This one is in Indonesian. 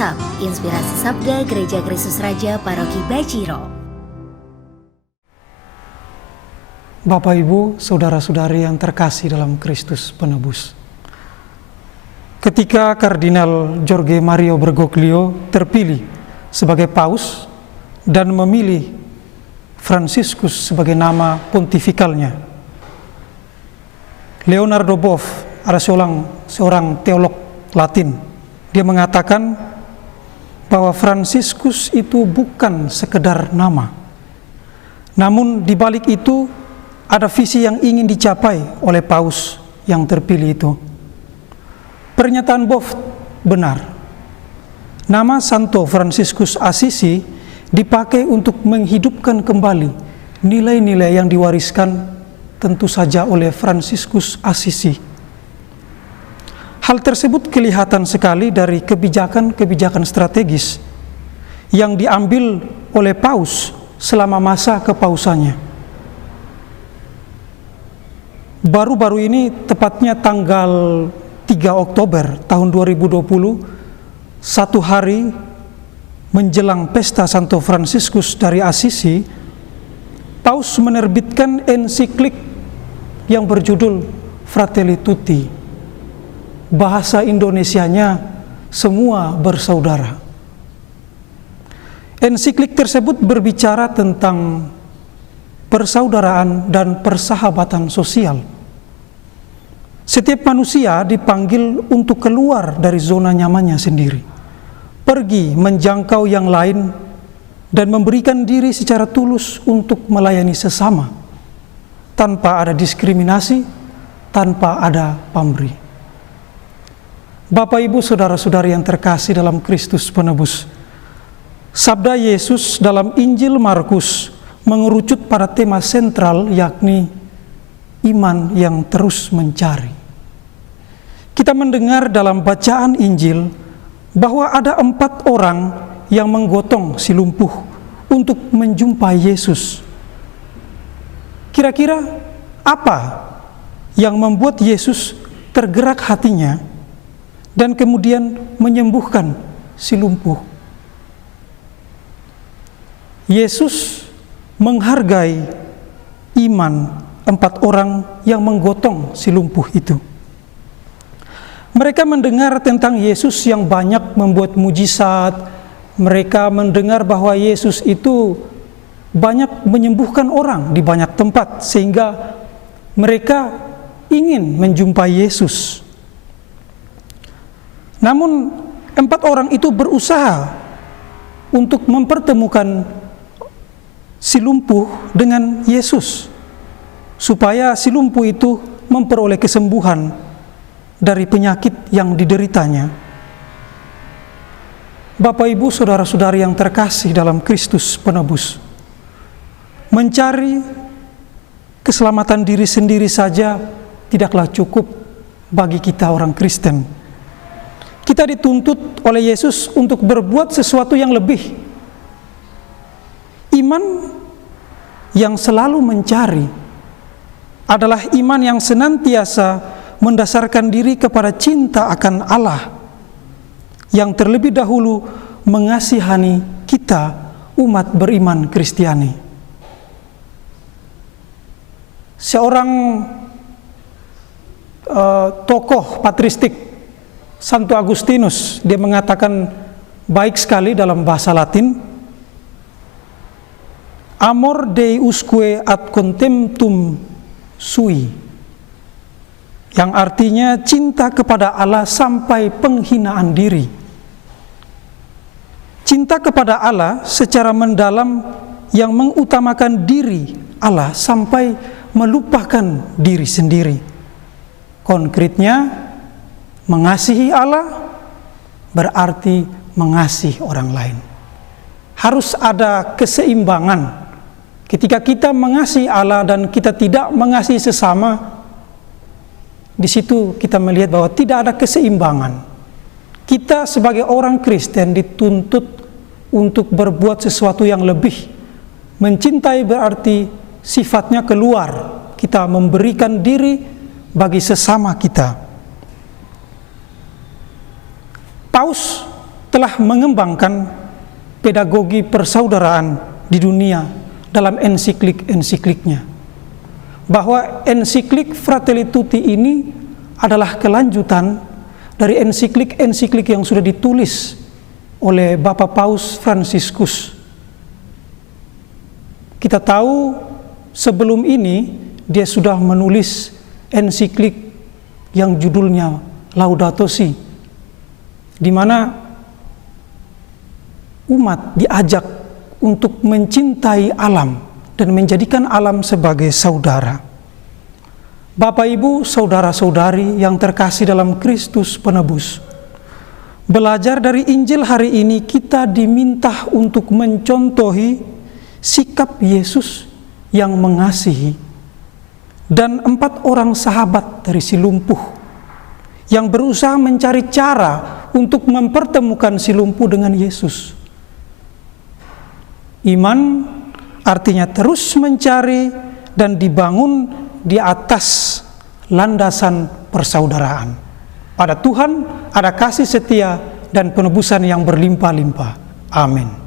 WhatsApp Inspirasi Sabda Gereja Kristus Raja Paroki Bajiro. Bapak, Ibu, saudara-saudari yang terkasih dalam Kristus Penebus. Ketika Kardinal Jorge Mario Bergoglio terpilih sebagai paus dan memilih Fransiskus sebagai nama pontifikalnya, Leonardo Boff ada seorang teolog Latin. Dia mengatakan bahwa Fransiskus itu bukan sekedar nama, namun di balik itu ada visi yang ingin dicapai oleh paus yang terpilih itu. Pernyataan Boff benar. Nama Santo Fransiskus Assisi dipakai untuk menghidupkan kembali nilai-nilai yang diwariskan tentu saja oleh Fransiskus Assisi. Hal tersebut kelihatan sekali dari kebijakan-kebijakan strategis yang diambil oleh paus selama masa kepausannya. Baru-baru ini, tepatnya tanggal 3 Oktober tahun 2020, satu hari menjelang pesta Santo Fransiskus dari Assisi, paus menerbitkan ensiklik yang berjudul Fratelli Tutti. Bahasa Indonesianya semua bersaudara. Ensiklik tersebut berbicara tentang persaudaraan dan persahabatan sosial. Setiap manusia dipanggil untuk keluar dari zona nyamannya sendiri, pergi menjangkau yang lain, dan memberikan diri secara tulus untuk melayani sesama, tanpa ada diskriminasi, tanpa ada pamrih. Bapak, Ibu, saudara-saudari yang terkasih dalam Kristus Penebus, sabda Yesus dalam Injil Markus mengerucut pada tema sentral, yakni iman yang terus mencari. Kita mendengar dalam bacaan Injil bahwa ada 4 orang yang menggotong si lumpuh untuk menjumpai Yesus. Kira-kira apa yang membuat Yesus tergerak hatinya dan kemudian menyembuhkan si lumpuh? Yesus menghargai iman 4 orang yang menggotong si lumpuh itu. Mereka mendengar tentang Yesus yang banyak membuat mujizat. Mereka mendengar bahwa Yesus itu banyak menyembuhkan orang di banyak tempat, sehingga mereka ingin menjumpai Yesus. Namun 4 orang itu berusaha untuk mempertemukan si lumpuh dengan Yesus, supaya si lumpuh itu memperoleh kesembuhan dari penyakit yang dideritanya. Bapak, Ibu, saudara-saudari yang terkasih dalam Kristus Penebus, mencari keselamatan diri sendiri saja tidaklah cukup bagi kita orang Kristen. Kita dituntut oleh Yesus untuk berbuat sesuatu yang lebih. Iman yang selalu mencari adalah iman yang senantiasa mendasarkan diri kepada cinta akan Allah, yang terlebih dahulu mengasihani kita, umat beriman Kristiani. Seorang tokoh patristik, Santo Agustinus, dia mengatakan baik sekali dalam bahasa Latin, amor Deusque ad contemptum sui, yang artinya cinta kepada Allah sampai penghinaan diri. Cinta kepada Allah secara mendalam yang mengutamakan diri Allah sampai melupakan diri sendiri. Konkretnya, mengasihi Allah berarti mengasihi orang lain. Harus ada keseimbangan. Ketika kita mengasihi Allah dan kita tidak mengasihi sesama, di situ kita melihat bahwa tidak ada keseimbangan. Kita sebagai orang Kristen dituntut untuk berbuat sesuatu yang lebih. Mencintai berarti sifatnya keluar. Kita memberikan diri bagi sesama kita. Paus telah mengembangkan pedagogi persaudaraan di dunia dalam ensiklik-ensikliknya, bahwa ensiklik Fratelli Tutti ini adalah kelanjutan dari ensiklik-ensiklik yang sudah ditulis oleh Bapak Paus Fransiskus. Kita tahu sebelum ini dia sudah menulis ensiklik yang judulnya Laudato Si, di mana umat diajak untuk mencintai alam dan menjadikan alam sebagai saudara. Bapak, Ibu, saudara-saudari yang terkasih dalam Kristus Penebus, belajar dari Injil hari ini kita diminta untuk mencontohi sikap Yesus yang mengasihi, dan 4 orang sahabat dari si lumpuh yang berusaha mencari cara untuk mempertemukan si lumpuh dengan Yesus. Iman artinya terus mencari dan dibangun di atas landasan persaudaraan. Pada Tuhan ada kasih setia dan penebusan yang berlimpah-limpah. Amin.